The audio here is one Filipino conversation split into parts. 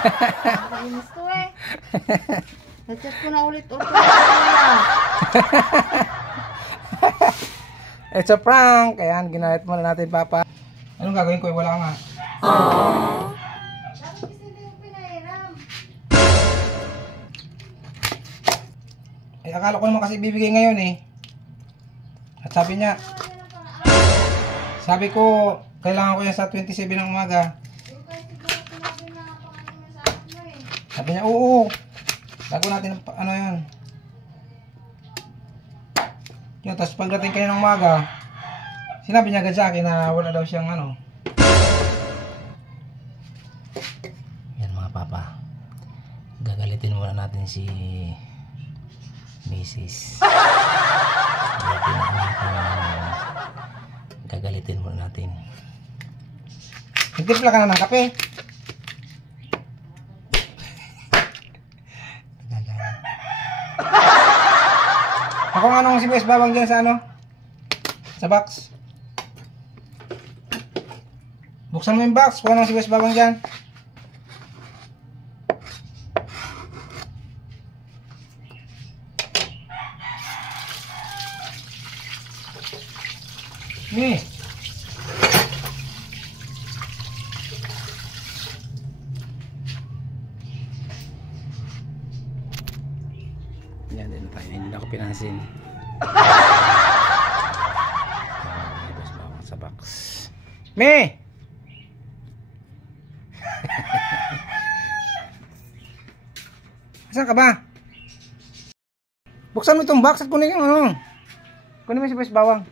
Nakainis to eh. Nag-chat ko na ulit-ulit si kuya. It's a prank. Ayan, ginamit muna natin, Papa. Anong gagawin ko? Wala ka nga. Dapat kasi hindi yung pinahiram. Eh, akala ko naman kasi bibigay ngayon eh. At sabi ko, kailangan ko yan sa 27 ng umaga. Yung kahit siguro sinabi na pangalan mo sa akin mo eh. Sabi niya, oo. Bago natin, ano yan. Yun, tapos pagdating kayo ng umaga, sinabi niya agad sa akin na wala daw siyang ano. Yan mga papa. Gagalitin muna natin si Mrs. Gagalitin muna natin. Nagtimpla ka na ng kape. Ako nga nung sibuyas bawang dyan sa ano? Sa box. Buksan mo yung box. Kuha ng sibuyas bawang dyan. Ni. Yan din tayo. Hindi na ako pinansin. Sa box. Me! Saan ka ba? Buksan mo itong box at kunin yung ano. Kunin mo si sibuyas bawang.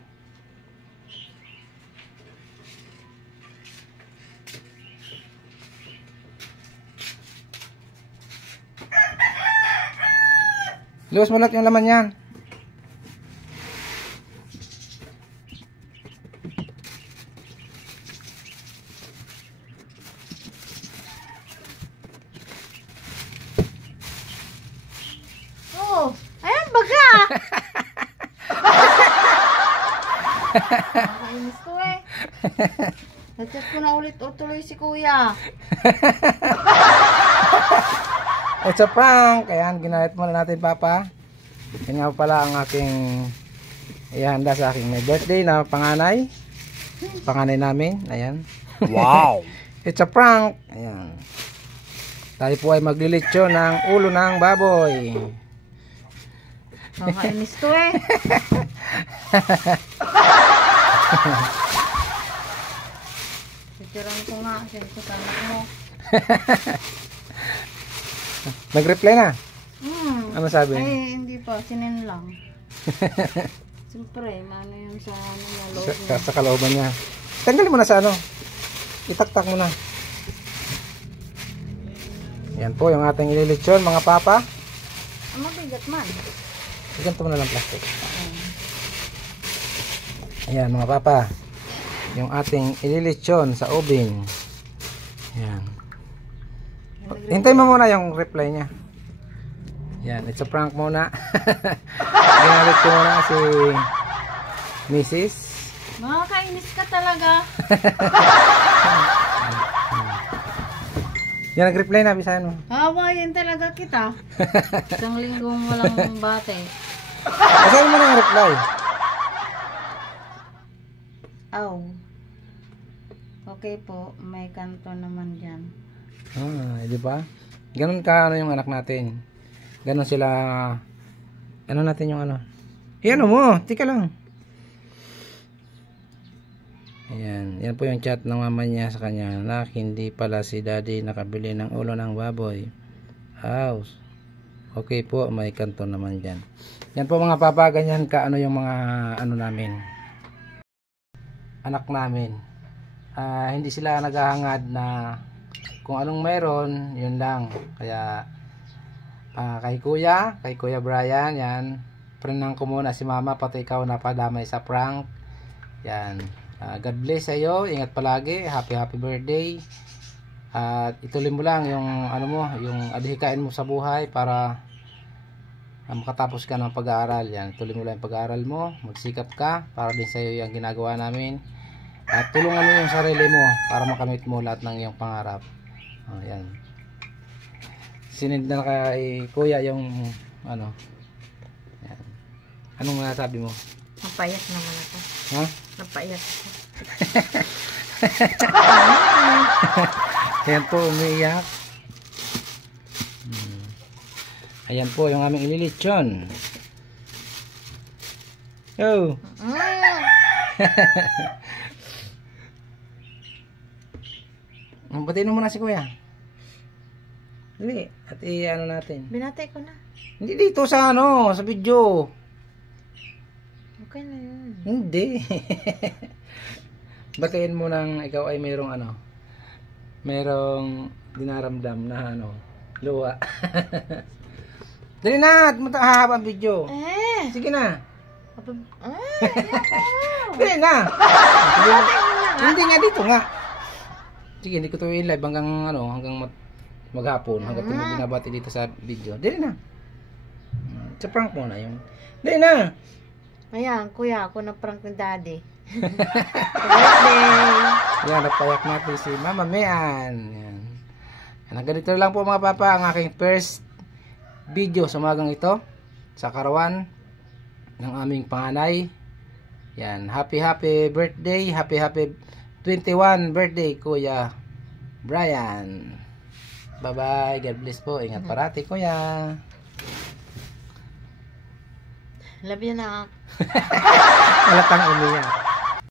Luwas mo lahat yung laman yan. Oh, ayan baga. Nakainis to eh. Nag-chat ko na ulit-ulit si kuya. It's a prank. Ayan, ginamit muna natin, Papa. Yan nga pala ang aking ihanda sa aking may birthday na panganay. Panganay namin. Ayan. Wow! It's a prank. Ayan. Tayo po ay maglilitsyo ng ulo ng baboy. Nakainis to eh. Picturean ko nga. Send ko sa anak mo. Nag-reply na? Ano sabi? Ay, hindi pa. Sinin lang. Siyempre, ano yun sa ano niya, loob niya. Sa kalooban niya. Tanggalin mo na sa ano. Itaktak mo na. Yan po yung ating ililitsyon, mga papa. Ang mabigat man. Ganito mo na lang plastic. Ayan, mga papa. Yung ating ililitsyon sa oven. Ayan. Hintay mo muna yung reply niya. Yan, it's a prank muna. Ginalit ko muna si Mrs. Makakainis ka talaga. Yan, nag-reply na, bisahan mo. Hawayin talaga kita. Isang linggong walang bate. Bisahan mo na yung reply. Aw. Okay po, may kanto naman dyan. Di ba? Ganun ka ano yung anak natin. Ganun sila ano natin yung ano. Ano mo, tika lang. Ayan, yan po yung chat ng mama niya sa kanya na hindi pala si daddy nakabili ng ulo ng baboy. House. Okay po, may kanto naman dyan. Yan po mga papa, ganyan ka ano yung mga ano namin. Anak namin. Hindi sila naghahangad na kung anong meron, yun lang. Kaya kay Kuya Brian, yan. Prenang ko muna si mama, pati ikaw na padamay sa prank. Yan. God bless sa iyo. Ingat palagi. Happy birthday. At ituloy mo lang yung ano mo, yung adhikain mo sa buhay para makatapos ka ng pag-aaral. Yan. Ituloy mo lang yung pag-aaral mo. Magsikap ka para din sa iyo yung ginagawa namin. At tulungan mo yung sarili mo para makamit mo lahat ng iyong pangarap. Yan. Sinend na kay kuya yung ano. Yan. Anong masasabi mo? Napaiyak naman ako. Ha? Napaiyak ako. Ayan po, umiiyak. Ayan po yung aming ililitsyon. Oh. Batiin mo muna si kuya. Dili, at ano natin. Binatay ko na. Hindi dito sa ano, sa video. Okay na yun. Hindi. Batiin mo nang ikaw ay mayroong ano, mayroong dinaramdam na ano, luha. Dali na, at hahaba ang video. Sige na. Dali na. Hindi nga dito nga. Sige, hindi ko to i-live hanggang ano, hanggang maghapon, hanggang ito binabati dito sa video. Dali na. Sa prank mo na yun. Dali na. Ayan, kuya, ako na prank ni daddy. Birthday. Yan, napayak natin si Mama Mian. Yan. Hanggang dito lang po mga papa ang aking first video sa umagang ito sa karawan ng aming panganay. Yan, happy birthday, happy 21 birthday Kuya Brian. Bye bye, God bless po, ingat parati kuya. Love you na. Wala kang umiyak.